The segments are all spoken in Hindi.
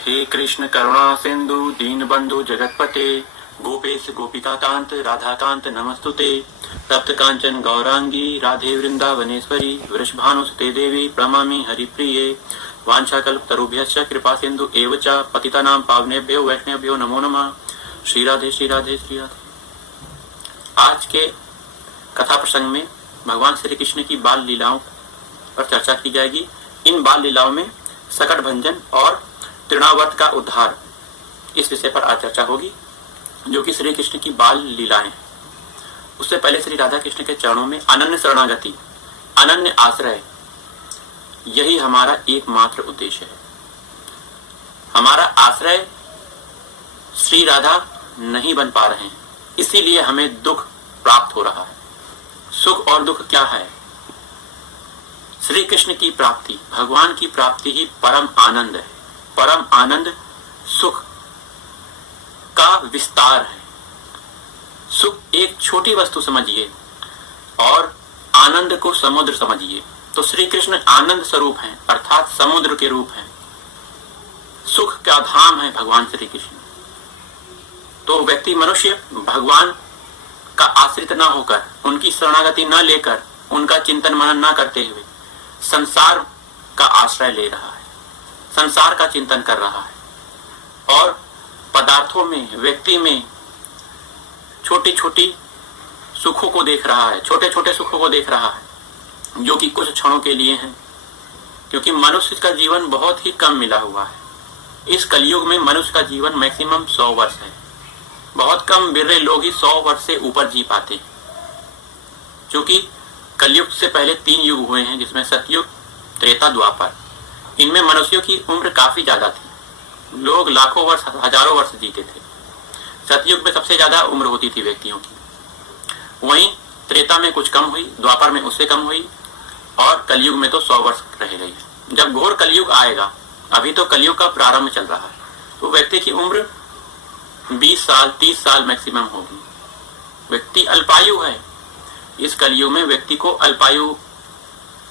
हे कृष्ण करुणा सिंधु दीनबंधु जगतपते गोपेश गोपिकाकांत राधाकांत नमस्तुते तप्त कांचन गौरांगी राधे वृंदावनेश्वरी वृषभानुसुते देवी प्रणमामि हरिप्रिये वांछाकल्पतरुभ्यश्च कृपा सिंधु एव च पतितानां पावनेभ्यो वैष्णवेभ्यो नमो नमः। श्री राधे श्री राधे श्री राधे। आज के कथा प्रसंग में भगवान श्री कृष्ण की बाल लीलाओं पर चर्चा की जाएगी। इन बाल लीलाओं में सकट भंजन और तृणावर्त का उद्धार, इस विषय पर आज चर्चा होगी, जो कि श्री कृष्ण की बाल लीलाएं हैं। उससे पहले श्री राधा कृष्ण के चरणों में अनन्य शरणागति, अनन्य आश्रय, यही हमारा एकमात्र उद्देश्य है। हमारा आश्रय श्री राधा नहीं बन पा रहे हैं, इसीलिए हमें दुख प्राप्त हो रहा है। सुख और दुख क्या है? श्री कृष्ण की प्राप्ति, भगवान की प्राप्ति ही परम आनंद है। परम आनंद सुख का विस्तार है। सुख एक छोटी वस्तु समझिए और आनंद को समुद्र समझिए। तो श्री कृष्ण आनंद स्वरूप हैं, अर्थात समुद्र के रूप हैं। सुख का धाम है भगवान श्री कृष्ण। तो व्यक्ति मनुष्य भगवान का आश्रित न होकर, उनकी शरणागति न लेकर, उनका चिंतन मनन न करते हुए संसार का आश्रय ले रहा है, संसार का चिंतन कर रहा है और पदार्थों में, व्यक्ति में छोटी छोटी सुखों को देख रहा है, छोटे छोटे सुखों को देख रहा है, जो कि कुछ क्षणों के लिए हैं। क्योंकि मनुष्य का जीवन बहुत ही कम मिला हुआ है। इस कलयुग में मनुष्य का जीवन मैक्सिमम 100 वर्ष है। बहुत कम बिरले लोग ही 100 वर्ष से ऊपर जी पाते हैं। क्योंकि कलयुग से पहले 3 युग हुए हैं, जिसमें सतयुग, त्रेता, द्वापर। इनमें मनुष्यों की उम्र काफी ज्यादा थी। लोग लाखों वर्ष, हजारों वर्ष जीते थे। सतयुग में सबसे ज्यादा उम्र होती थी व्यक्तियों की। वहीं त्रेता में कुछ कम हुई, द्वापर में उससे कम हुई और कलयुग में तो 100 वर्ष रह गई। जब घोर कलयुग आएगा, अभी तो कलयुग का प्रारंभ चल रहा है, तो व्यक्ति की उम्र 20 साल, 30 साल मैक्सिमम होगी। व्यक्ति अल्पायु है। इस कलयुग में व्यक्ति को अल्पायु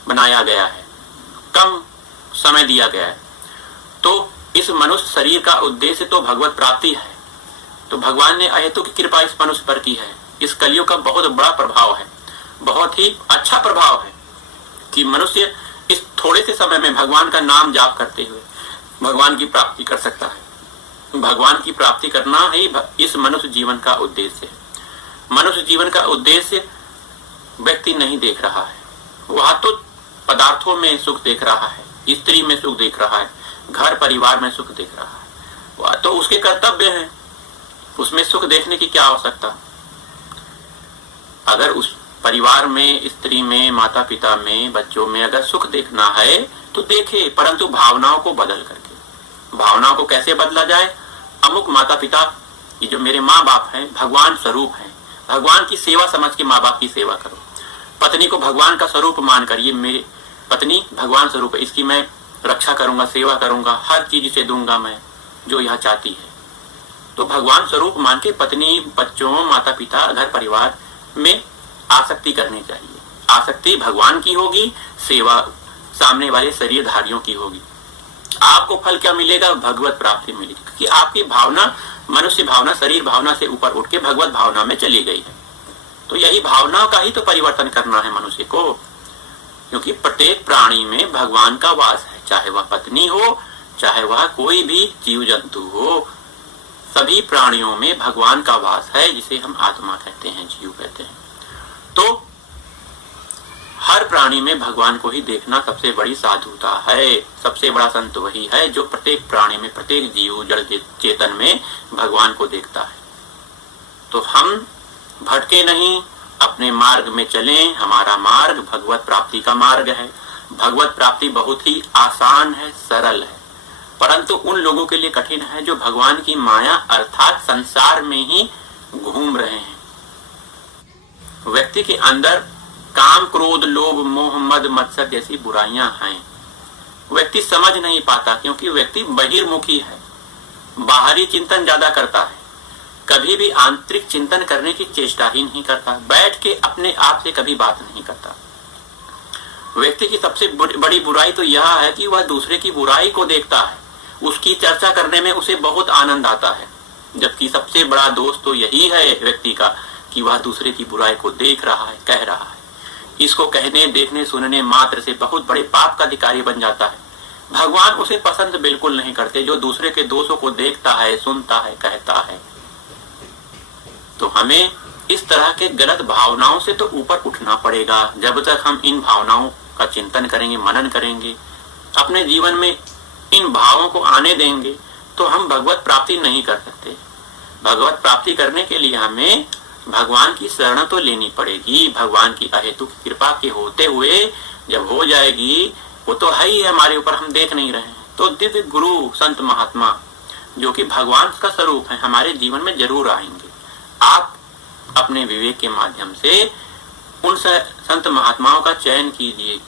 बनाया गया है, कम समय दिया गया है। तो इस मनुष्य शरीर का उद्देश्य तो भगवत प्राप्ति है। तो भगवान ने अहेतु की कृपा इस मनुष्य पर की है। इस कलयुग का बहुत बड़ा प्रभाव है, बहुत ही अच्छा प्रभाव है कि मनुष्य इस थोड़े से समय में भगवान का नाम जाप करते हुए भगवान की प्राप्ति कर सकता है। भगवान की प्राप्ति करना ही इस मनुष्य जीवन का उद्देश्य है। मनुष्य जीवन का उद्देश्य व्यक्ति नहीं देख रहा है। वह तो पदार्थों में सुख देख रहा है, स्त्री में सुख देख रहा है, घर परिवार में सुख देख रहा है। वह तो उसके कर्तव्य है, उसमें सुख देखने की क्या आवश्यकता। अगर उस परिवार में, स्त्री में, माता पिता में, बच्चों में अगर सुख देखना है तो देखे, परंतु भावनाओं को बदल करके। भावनाओं को कैसे बदला जाए? अमुक माता पिता, ये जो मेरे माँ बाप हैं, भगवान स्वरूप हैं, भगवान की सेवा समझ के माँ बाप की सेवा करो। पत्नी को भगवान का स्वरूप मानकर, ये मेरी पत्नी भगवान स्वरूप है, इसकी मैं रक्षा करूंगा, सेवा करूंगा, हर चीज इसे दूंगा मैं, जो यह चाहती है। तो भगवान स्वरूप मान के पत्नी, बच्चों, माता पिता, घर परिवार में आसक्ति करनी चाहिए। आसक्ति भगवान की होगी, सेवा सामने वाले शरीरधारियों की होगी। आपको फल क्या मिलेगा? भगवत प्राप्ति मिलेगी, क्योंकि आपकी भावना, मनुष्य भावना, शरीर भावना से ऊपर उठ के भगवत भावना में चली गई है। तो यही भावना का ही तो परिवर्तन करना है मनुष्य को। क्योंकि प्रत्येक प्राणी में भगवान का वास है, चाहे वह पत्नी हो, चाहे वह कोई भी जीव जंतु हो, सभी प्राणियों में भगवान का वास है, जिसे हम आत्मा कहते हैं, जीव कहते हैं। तो हर प्राणी में भगवान को ही देखना सबसे बड़ी साधुता है। सबसे बड़ा संत वही है जो प्रत्येक प्राणी में, प्रत्येक जीव, जड़ चेतन में भगवान को देखता है। तो हम भटके नहीं, अपने मार्ग में चलें। हमारा मार्ग भगवत प्राप्ति का मार्ग है। भगवत प्राप्ति बहुत ही आसान है, सरल है, परंतु उन लोगों के लिए कठिन है जो भगवान की माया अर्थात संसार में ही घूम रहे हैं। व्यक्ति के अंदर काम, क्रोध, लोभ, मोह, मद, मत्सर जैसी बुराइयां हैं। व्यक्ति समझ नहीं पाता, क्योंकि व्यक्ति बहिर्मुखी है, बाहरी चिंतन ज्यादा करता है, कभी भी आंतरिक चिंतन करने की चेष्टा ही नहीं करता, बैठ के अपने आप से कभी बात नहीं करता। व्यक्ति की सबसे बड़ी बुराई तो यह है कि वह दूसरे की बुराई को देखता है उसकी चर्चा करने में उसे बहुत आनंद आता है, जबकि सबसे बड़ा दोष तो यही है व्यक्ति का कि वह दूसरे की बुराई को देख रहा है, कह रहा है। इसको कहने, देखने, सुनने मात्र से बहुत बड़े पाप का अधिकारी बन जाता है। भगवान उसे पसंद बिल्कुल नहीं करते जो दूसरे के दोषों को देखता है, सुनता है, कहता है। तो हमें इस तरह के गलत भावनाओं से तो ऊपर उठना पड़ेगा। जब तक हम इन भावनाओं का चिंतन करेंगे, मनन करेंगे, अपने जीवन में इन भावों को आने देंगे, तो हम भगवत प्राप्ति नहीं कर सकते। भगवत प्राप्ति करने के लिए हमें भगवान की शरण तो लेनी पड़ेगी। भगवान की अहेतुक कृपा के होते हुए जब हो जाएगी, वो तो है ही हमारे ऊपर, हम देख नहीं रहे हैं, तो दिव्य गुरु संत महात्मा जो कि भगवान का स्वरूप है हमारे जीवन में जरूर आएंगे। आप अपने विवेक के माध्यम से उन संत महात्माओं का चयन कीजिए।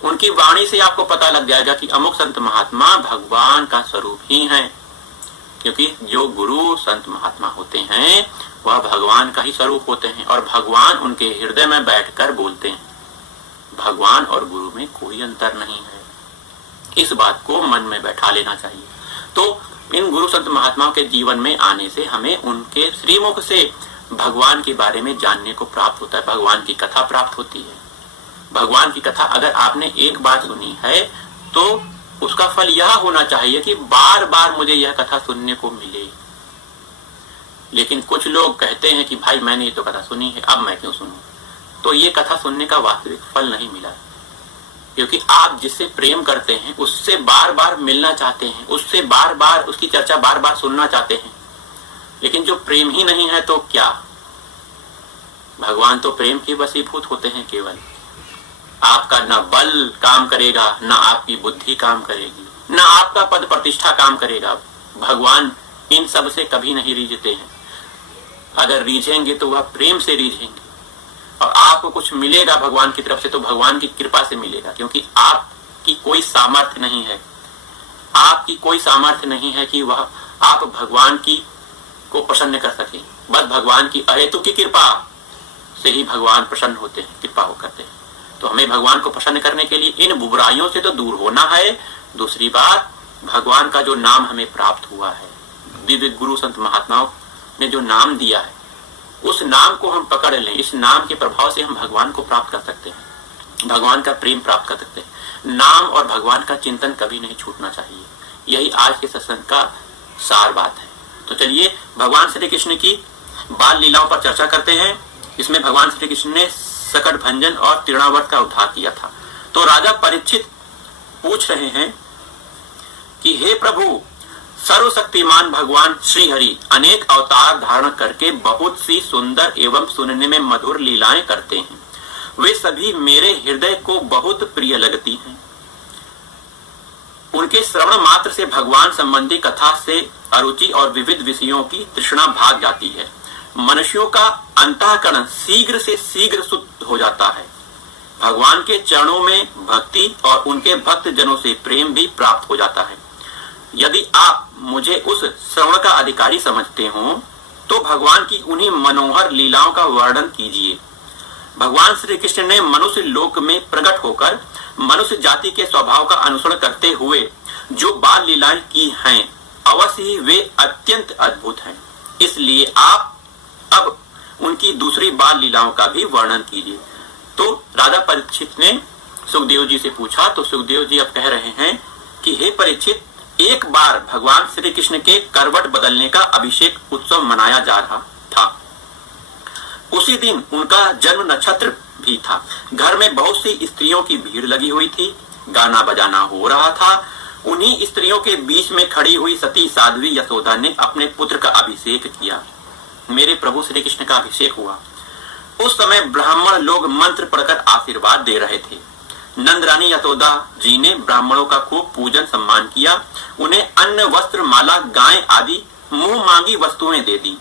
उनकी वाणी से आपको पता लग जाएगा कि अमुक संत महात्मा भगवान का स्वरूप ही हैं, क्योंकि जो गुरु संत महात्मा होते हैं वह भगवान का ही स्वरूप होते हैं और भगवान उनके हृदय में बैठकर बोलते हैं। भगवान और गुरु में कोई अंतर नहीं है, इस बात को मन में बैठा लेना चाहिए। तो इन गुरु संत महात्माओं के जीवन में आने से हमें उनके श्रीमुख से भगवान के बारे में जानने को प्राप्त होता है, भगवान की कथा प्राप्त होती है। भगवान की कथा अगर आपने एक बार सुनी है तो उसका फल यह होना चाहिए कि बार बार मुझे यह कथा सुनने को मिले। लेकिन कुछ लोग कहते हैं कि भाई मैंने ये तो कथा सुनी है, अब मैं क्यों सुनूं? तो ये कथा सुनने का वास्तविक फल नहीं मिला, क्योंकि आप जिससे प्रेम करते हैं उससे बार बार मिलना चाहते हैं, उससे बार बार उसकी चर्चा बार बार सुनना चाहते हैं। लेकिन जो प्रेम ही नहीं है तो क्या? भगवान तो प्रेम के वशीभूत होते हैं केवल। आपका न बल काम करेगा, न आपकी बुद्धि काम करेगी, न आपका पद प्रतिष्ठा काम करेगा। भगवान इन सब से कभी नहीं रीझते हैं। अगर रीझेंगे तो वह प्रेम से रीझेंगे, और आपको कुछ मिलेगा भगवान की तरफ से तो भगवान की कृपा से मिलेगा, क्योंकि आपकी कोई सामर्थ्य नहीं है, आपकी कोई सामर्थ्य नहीं है कि वह आप भगवान की को प्रसन्न कर सके। बस भगवान की अहेतुक की कृपा से ही भगवान प्रसन्न होते हैं, कृपा हो करते हैं। तो हमें भगवान को प्रसन्न करने के लिए इन बुराइयों से तो दूर होना है। दूसरी बात, भगवान का जो नाम हमें प्राप्त हुआ है, दिव्य गुरु संत महात्माओं ने जो नाम दिया है, उस नाम को हम पकड़ लें। इस नाम के प्रभाव से हम भगवान को प्राप्त कर सकते हैं, भगवान का प्रेम प्राप्त कर सकते हैं। नाम और भगवान का चिंतन कभी नहीं छूटना चाहिए। यही आज के सत्संग का सार बात है। तो चलिए भगवान श्री कृष्ण की बाल लीलाओं पर चर्चा करते हैं। इसमें भगवान श्री कृष्ण ने सकट भंजन और तृणावर्त का उद्धार किया था। तो राजा परीक्षित पूछ रहे हैं कि हे प्रभु, सर्वशक्तिमान भगवान श्री हरि अनेक अवतार धारण करके बहुत सी सुंदर एवं सुनने में मधुर लीलाएं करते हैं। वे सभी मेरे हृदय को बहुत प्रिय लगती हैं। उनके श्रवण मात्र से भगवान संबंधी कथा से अरुचि और विविध विषयों की तृष्णा भाग जाती है। मनुष्यों का अंतःकरण शीघ्र से शीघ्र शुद्ध हो जाता है। भगवान के चरणों में भक्ति और उनके भक्त जनों से प्रेम भी प्राप्त हो जाता है। यदि आप मुझे उस श्रवण का अधिकारी समझते हो तो भगवान की उन्हीं मनोहर लीलाओं का वर्णन कीजिए। भगवान श्री कृष्ण ने मनुष्य लोक में प्रकट होकर मनुष्य जाति के स्वभाव का अनुसरण करते हुए जो बाल लीलाएं की हैं, अवश्य ही वे अत्यंत अद्भुत हैं। इसलिए आप अब उनकी दूसरी बाल लीलाओं का भी वर्णन कीजिए। तो राजा परीक्षित ने सुखदेव जी से पूछा, तो सुखदेव जी अब कह रहे हैं कि हे परीक्षित, एक बार भगवान श्री कृष्ण के करवट बदलने का अभिषेक उत्सव मनाया जा रहा था। उसी दिन उनका जन्म नक्षत्र भी था। घर में बहुत सी स्त्रियों की भीड़ लगी हुई थी, गाना बजाना हो रहा था। उन्हीं स्त्रियों के बीच में खड़ी हुई सती साध्वी यशोदा ने अपने पुत्र का अभिषेक किया। मेरे प्रभु श्री कृष्ण का अभिषेक हुआ। उस समय ब्राह्मण लोग मंत्र पढ़कर आशीर्वाद दे रहे थे। नंद रानी यशोदा जी ने ब्राह्मणों का खूब पूजन सम्मान किया। उन्हें अन्न, वस्त्र, माला, गाय आदि मुंह मांगी वस्तुएं दे दी।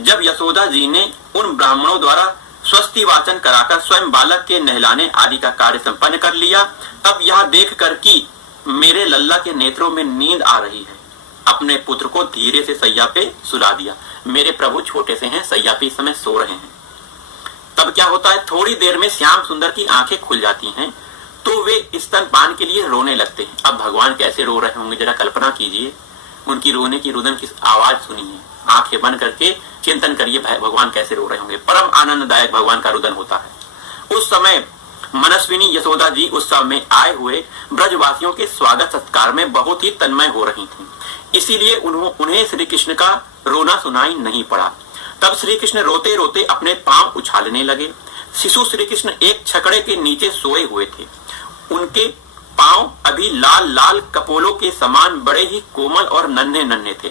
जब यशोदा जी ने उन ब्राह्मणों द्वारा स्वस्ति वाचन कराकर स्वयं बालक के नहलाने आदि का कार्य संपन्न कर लिया, तब यह देख कर कि मेरे लल्ला के नेत्रों में नींद आ रही है, अपने पुत्र को धीरे से सैया पे सुला दिया। मेरे प्रभु छोटे से हैं, सैया पे इस समय सो रहे हैं। तब क्या होता है, थोड़ी देर में श्याम सुंदर की आंखें खुल जाती हैं। तो वे स्तनपान के लिए रोने लगते हैं। अब भगवान कैसे रो रहे होंगे, जरा कल्पना कीजिए। उनकी रोने की रुदन की आवाज सुनिए, आंखें बंद करके चिंतन करिए भगवान कैसे रो रहे होंगे। परम आनंददायक भगवान का रुदन होता है। उस समय मनस्विनी यशोदा जी उत्सव में आए हुए ब्रजवासियों के स्वागत सत्कार में बहुत ही तन्मय हो रही थीं। इसीलिए उन्हें श्री कृष्ण का रोना सुनाई नहीं पड़ा। तब श्री कृष्ण रोते रोते अपने पांव उछालने लगे। शिशु श्री कृष्ण एक छकड़े के नीचे सोए हुए थे। उनके पांव अभी लाल लाल कपोलों के समान बड़े ही कोमल और नन्हे नन्हे थे,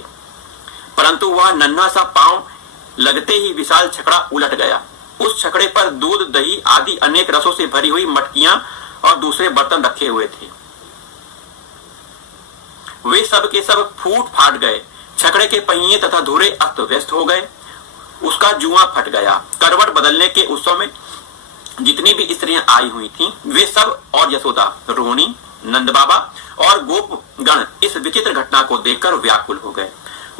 परंतु वह नन्हा सा पांव लगते ही विशाल छकड़ा उलट गया। उस छकड़े पर दूध, दही आदि अनेक रसों से भरी हुई मटकियां और दूसरे बर्तन रखे हुए थे। वे सब के सब फूट फाट गए। छकड़े के पहिए तथा धुरे अस्त व्यस्त हो गए। उसका जुआ फट गया। करवट बदलने के उत्सव में जितनी भी स्त्रियां आई हुई थीं, वे सब और यशोदा, रोहिणी, नंद बाबा और गोप गण इस विचित्र घटना को देखकर व्याकुल हो गए।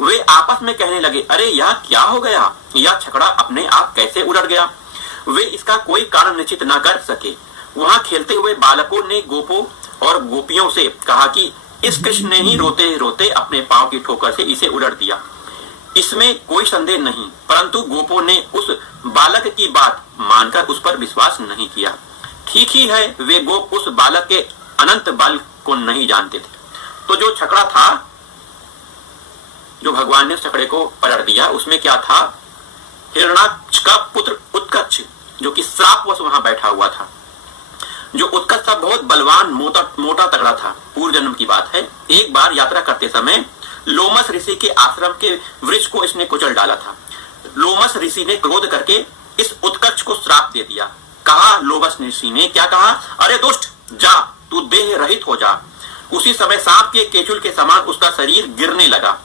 वे आपस में कहने लगे, अरे यह क्या हो गया? यह छकड़ा अपने आप कैसे उलट गया? वे इसका कोई कारण निश्चित न कर सके। वहां खेलते हुए बालकों ने गोपों और गोपियों से कहा कि इस कृष्ण ने ही रोते रोते अपने पांव की ठोकर से इसे उलट दिया। इसमें कोई संदेह नहीं, परंतु गोपों ने उस बालक की बात मानकर उस पर विश्वास नहीं किया। ठीक ही है, वे गोप उस बालक के अनंत बल को नहीं जानते थे। तो जो छकड़ा था, जो भगवान ने छकड़े को पलट दिया, उसमें क्या था? हिरण्याक्ष का पुत्र उत्कर्ष, जो कि श्रापवश वहां बैठा हुआ था। जो उत्कर्ष था बहुत बलवान, मोटा तगड़ा था। पूर्व जन्म की बात है। एक बार यात्रा करते समय लोमस ऋषि के आश्रम के वृक्ष को इसने कुचल डाला था। लोमस ऋषि ने क्रोध करके इस उत्कर्ष को श्राप दे दिया। कहा लोमस ऋषि ने, क्या कहा? अरे दुष्ट, जा, तू देह रहित हो जा। उसी समय सांप के केचुल के समान उसका शरीर गिरने लगा।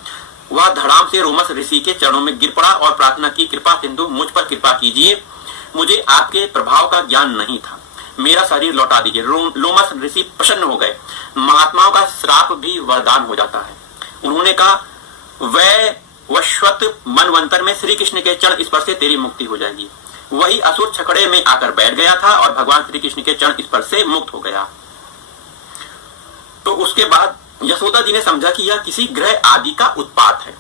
वह धड़ाम से लोमस ऋषि के चरणों में गिर पड़ा और प्रार्थना की, कृपा सिंधु, मुझ पर कृपा कीजिए, मुझे आपके प्रभाव का ज्ञान नहीं था, मेरा शरीर लौटा दीजिए। लोमस ऋषि प्रसन्न हो गए। महात्माओं का श्राप भी वरदान हो जाता है। उन्होंने कहा, वैवस्वत मनवंतर में श्री कृष्ण के चरण स्पर्श से तेरी मुक्ति हो जाएगी। वही असुर छकड़े में आकर बैठ गया था और भगवान श्री कृष्ण के चरण स्पर्श से मुक्त हो गया। तो उसके बाद यशोदा जी ने समझा कि यह किसी ग्रह आदि का उत्पात है।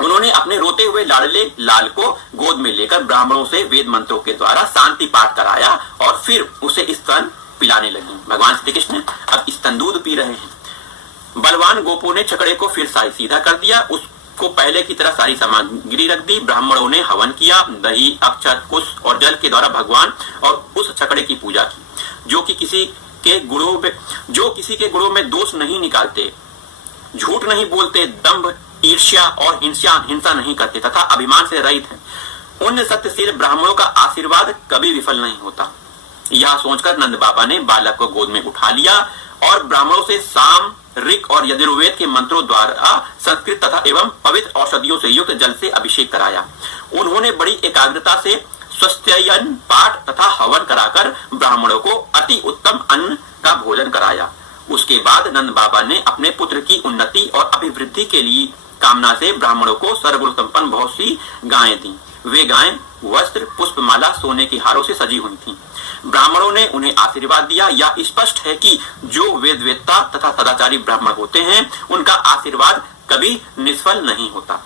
उन्होंने अपने रोते हुए लाडले लाल को गोद में लेकर ब्राह्मणों से वेद मंत्रों के द्वारा शांति पाठ कराया और फिर उसे स्तन पिलाने लगी। भगवान श्री कृष्ण अब स्तन दूध पी रहे हैं। बलवान गोपों ने छकड़े को फिर सीधा कर दिया। उसको पहले की तरह सारी सामग्री रख दी। ब्राह्मणों ने हवन किया। दही, अक्षत, कुश और जल के द्वारा भगवान और उस छकड़े की पूजा की, जो किसी के गुणों में दोष नहीं निकालते, झूठ नहीं बोलते, दंभ, ईर्ष्या और हिंसा नहीं करते तथा अभिमान से रहित है। उन सत्यशील ब्राह्मणों का आशीर्वाद कभी विफल नहीं होता। यह सोचकर नंद बाबा ने बालक को गोद में उठा लिया और ब्राह्मणों से साम, ऋक और यजुर्वेद के मंत्रों द्वारा संस्कृत तथा एवं पवित्र औषधियों से युक्त जल से अभिषेक कराया। उन्होंने बड़ी एकाग्रता से स्वस्त्ययन पाठ तथा हवन कराकर ब्राह्मणों को अति उत्तम अन्न का भोजन कराया। उसके बाद नंद बाबा ने अपने पुत्र की उन्नति और अभिवृद्धि के लिए कामना से ब्राह्मणों को सर्वगुण संपन्न बहुत सी गायें दी। वे गायें वस्त्र, पुष्पमाला, सोने के हारों से सजी हुई थीं। ब्राह्मणों ने उन्हें आशीर्वाद दिया। यह स्पष्ट है कि जो वेदवेत्ता तथा सदाचारी ब्राह्मण होते हैं, उनका आशीर्वाद कभी निष्फल नहीं होता।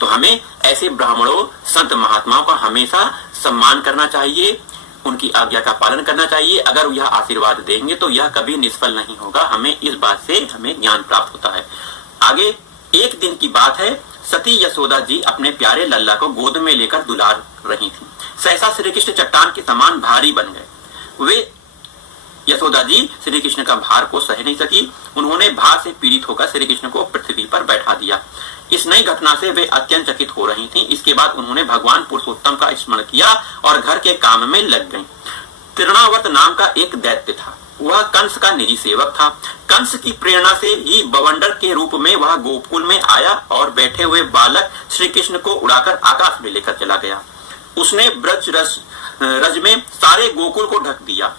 तो हमें ऐसे ब्राह्मणों, संत महात्माओं का हमेशा सम्मान करना चाहिए, उनकी आज्ञा का पालन करना चाहिए। अगर यह आशीर्वाद देंगे तो यह कभी निष्फल नहीं होगा। हमें इस बात से हमें ज्ञान प्राप्त होता है। आगे एक दिन की बात है। सती यशोदा जी अपने प्यारे लल्ला को गोद में लेकर दुलार रही थी। सहसा श्री कृष्ण चट्टान के समान भारी बन गए। वे यशोदा जी श्री कृष्ण का भार को सह नहीं सकी। उन्होंने भार से पीड़ित होकर श्री कृष्ण को पृथ्वी पर बैठा दिया। इस नई घटना से वे अत्यंत चकित हो रही थीं। इसके बाद उन्होंने भगवान पुरुषोत्तम का स्मरण किया और घर के काम में लग गईं। तृणावर्त नाम का एक दैत्य था। वह कंस का निजी सेवक था। कंस की प्रेरणा से ही बवंडर के रूप में वह गोकुल में आया और बैठे हुए बालक श्री कृष्ण को उड़ाकर आकाश में लेकर चला गया। उसने ब्रज रज में सारे गोकुल को ढक दिया।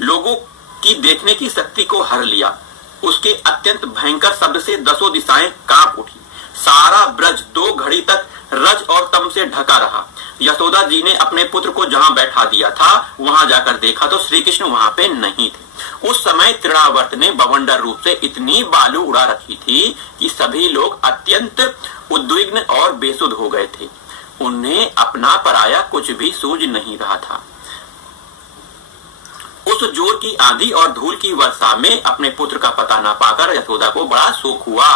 लोगों की देखने की शक्ति को हर लिया। उसके अत्यंत भयंकर शब्द से दसों दिशाएं कांप उठी। सारा ब्रज 2 घड़ी तक रज और तम से ढका रहा। यशोदा जी ने अपने पुत्र को जहां बैठा दिया था, वहां जाकर देखा तो श्री कृष्ण वहां पे नहीं थे। उस समय तृणावर्त ने बवंडर रूप से इतनी बालू उड़ा रखी थी कि सभी लोग अत्यंत उद्विग्न और बेसुध हो गए थे। उन्हें अपना पराया कुछ भी सूझ नहीं रहा था। उस जोर की आंधी और धूल की वर्षा में अपने पुत्र का पता न पाकर यशोदा को बड़ा शोक हुआ।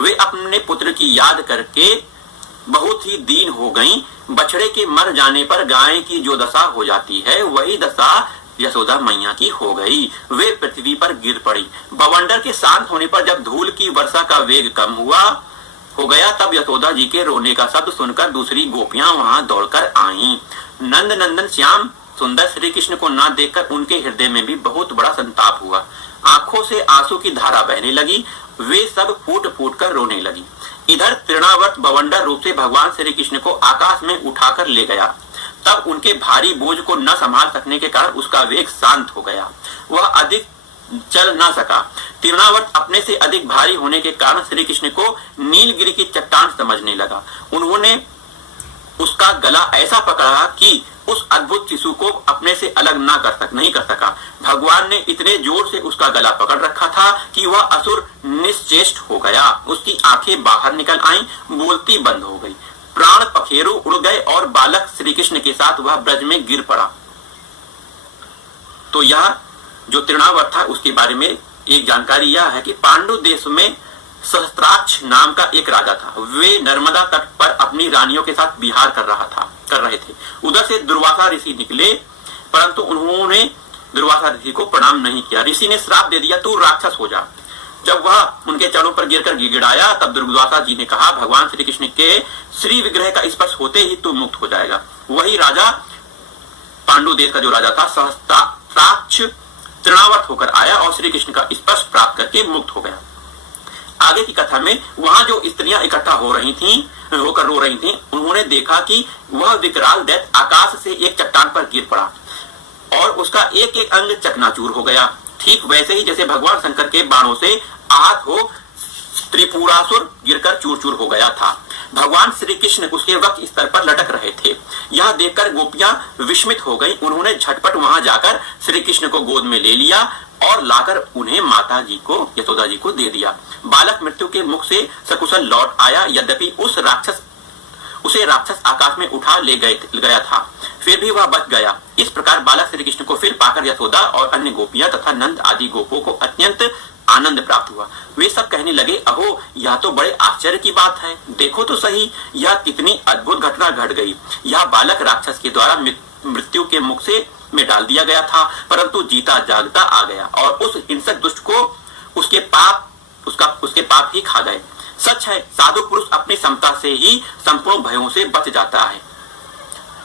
वे अपने पुत्र की याद करके बहुत ही दीन हो गईं। बछड़े के मर जाने पर गाय की जो दशा हो जाती है, वही दशा यशोदा मैया की हो गई। वे पृथ्वी पर गिर पड़ी। बवंडर के शांत होने पर जब धूल की वर्षा का वेग कम हो गया, तब यशोदा जी के रोने का शब्द सुनकर दूसरी गोपियां वहां दौड़कर आईं। नंद नंदन श्याम सुंदर श्री कृष्ण को न देखकर उनके हृदय में भी बहुत बड़ा संताप हुआ। आंखों से आंसू की धारा बहने लगी। वे सब फूट फूट कर रोने लगी। इधर तृणावर्त बवंडर रूप से भगवान श्री कृष्ण को आकाश में उठाकर ले गया। तब उनके भारी बोझ को न संभाल सकने के कारण उसका वेग शांत हो गया। वह अधिक चल न सका। तृणावर्त अपने से अधिक भारी होने के कारण श्री कृष्ण को नीलगिरी की चट्टान समझने लगा। उन्होंने उसका गला ऐसा पकड़ा कि उस अद्भुत शिशु को अपने से अलग नहीं कर सका। भगवान ने इतने जोर से उसका गला पकड़ रखा था कि वह असुर निश्चेष्ट हो गया। उसकी आंखें बाहर निकल आईं, बोलती बंद हो गई। प्राण पखेरु उड़ गए और बालक श्री कृष्ण के साथ वह ब्रज में गिर पड़ा। तो यह जो तृणावर्त था उसके बारे में एक जानकारी यह है कि पांडु देश में सहस्त्राक्ष नाम का एक राजा था। वे नर्मदा तट पर अपनी रानियों के साथ विहार कर रहे थे। उधर से दुर्वासा ऋषि निकले, परंतु उन्होंने दुर्वासा ऋषि को प्रणाम नहीं किया। ऋषि ने श्राप दे दिया, तू राक्षस हो जा। जब वह उनके चरणों पर गिरकर गिड़गिड़ाया, तब दुर्वासा जी ने कहा, भगवान श्री कृष्ण के श्री विग्रह का स्पर्श होते ही तू मुक्त हो जाएगा। वही राजा पांडु देश का जो राजा था सहस्त्राक्ष तृणावर्त होकर आया और श्री कृष्ण का स्पर्श प्राप्त करके मुक्त हो गया। आगे की कथा में वहां जो स्त्रियां इकट्ठा होकर रो रही थीं, उन्होंने देखा कि वह विकराल दैत्य आकाश से एक चट्टान पर गिर पड़ा और उसका एक एक अंग चकनाचूर हो गया। ठीक वैसे ही जैसे भगवान शंकर के बाणों से आहत हो त्रिपुरासुर गिरकर चूर चूर हो गया था। भगवान श्री कृष्ण उसके वक्ष स्तर पर लटक रहे थे। यह देखकर गोपियां विस्मित हो गईं। उन्होंने झटपट वहां जाकर श्री कृष्ण को गोद में ले लिया और लाकर उन्हें माता जी को, यशोदा जी को दे दिया। बालक मृत्यु के मुख से सकुशल लौट आया। यद्यपि उसे राक्षस आकाश में उठा ले गया था, फिर भी वह बच गया। इस प्रकार बालक श्री कृष्ण को फिर पाकर यशोदा और अन्य गोपियां तथा नंद आदि गोपों को अत्यंत आनंद प्राप्त हुआ। वे सब कहने लगे, अहो यह तो बड़े आश्चर्य की बात है। देखो तो सही, यह कितनी अद्भुत घटना घट गई। यह बालक राक्षस के द्वारा मृत्यु के मुख से में डाल दिया गया था, परंतु जीता जागता आ गया और उस हिंसक दुष्ट को उसके पाप ही खा गए। सच है, साधु पुरुष अपनी समता से ही संपूर्ण भयों से बच जाता है।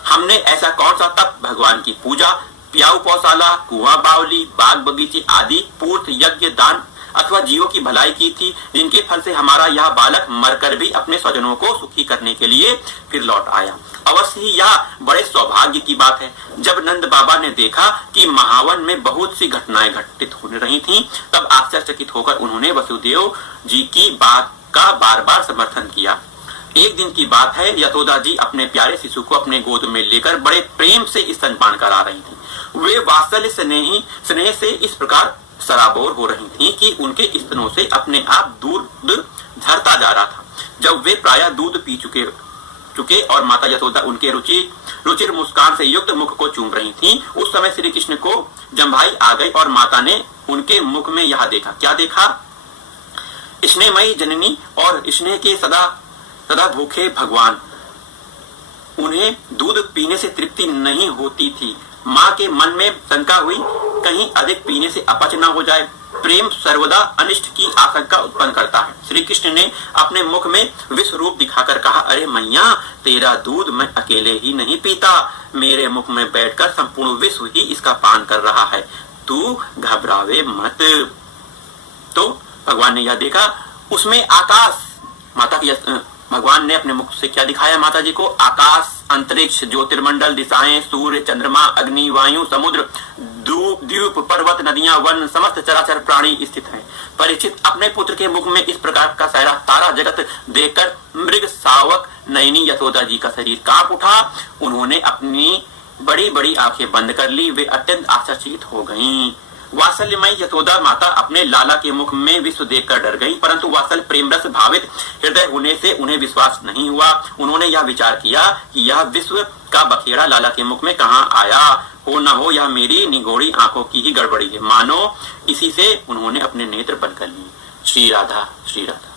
हमने ऐसा कौन सा तप, भगवान की पूजा, प्याऊ पौशाला, कुआं बावली, बाग बगीचे आदि पूर्त यज्ञ दान अथवा जीवों की भलाई की थी, जिनके फल से हमारा यह बालक मरकर भी अपने स्वजनों को सुखी करने के लिए फिर लौट आया। अवश्य ही यह बड़े सौभाग्य की बात है। जब नंद बाबा ने देखा कि महावन में बहुत सी घटनाएं घटित होने रही थीं, तब आश्चर्यचकित होकर उन्होंने वसुदेव जी की बात का बार बार समर्थन किया। एक दिन की बात है, यशोदा जी अपने प्यारे शिशु को अपने गोद में लेकर बड़े प्रेम से स्तनपान करा रही थी। वे वात्सल्य स्नेह से इस प्रकार सराबोर हो रही थीं कि उनके स्तनों से अपने आप दूध झरता जा रहा था। जब वे प्रायः दूध पी चुके और माता यशोदा उनके रुचिर मुस्कान से युक्त मुख को चूम रही थीं, उस समय श्री कृष्ण को जम्भाई आ गई और माता ने उनके मुख में यह देखा। क्या देखा? स्नेहमयी जननी और स्नेह के सदा भूखे भगवान। उन्हें दूध पीने से तृप्ति नहीं होती थी। माँ के मन में शंका हुई, कहीं अधिक पीने से अपच न हो जाए। प्रेम सर्वदा अनिष्ट की आशंका उत्पन्न करता है। श्री कृष्ण ने अपने मुख में विष रूप दिखाकर कहा, अरे मैया, तेरा दूध मैं अकेले ही नहीं पीता, मेरे मुख में बैठकर संपूर्ण विश्व ही इसका पान कर रहा है, तू घबरावे मत। तो भगवान ने यह देखा, उसमें आकाश, भगवान ने अपने मुख से क्या दिखाया माता जी को? आकाश, अंतरिक्ष, ज्योतिर्मंडल, दिशाएं, सूर्य, चंद्रमा, अग्नि, वायु, समुद्र, द्वीप, पर्वत, नदियां, वन, समस्त चराचर प्राणी स्थित हैं। परीक्षित अपने पुत्र के मुख में इस प्रकार का सारा जगत देखकर मृग सावक नयनी यशोदा जी का शरीर कांप उठा। उन्होंने अपनी बड़ी बड़ी आंखें बंद कर ली। वे अत्यंत आश्चर्यचकित हो गईं। वात्सल्यमयी यशोदा माता अपने लाला के मुख में विश्व देखकर डर गई, परंतु वात्सल्य प्रेम रस भावित हृदय होने से उन्हें विश्वास नहीं हुआ। उन्होंने यह विचार किया कि यह विश्व का बखेड़ा लाला के मुख में कहाँ आया, हो न हो यह मेरी निगोड़ी आंखों की ही गड़बड़ी है। मानो इसी से उन्होंने अपने नेत्र बंद कर लिए। श्री राधा श्री राधा।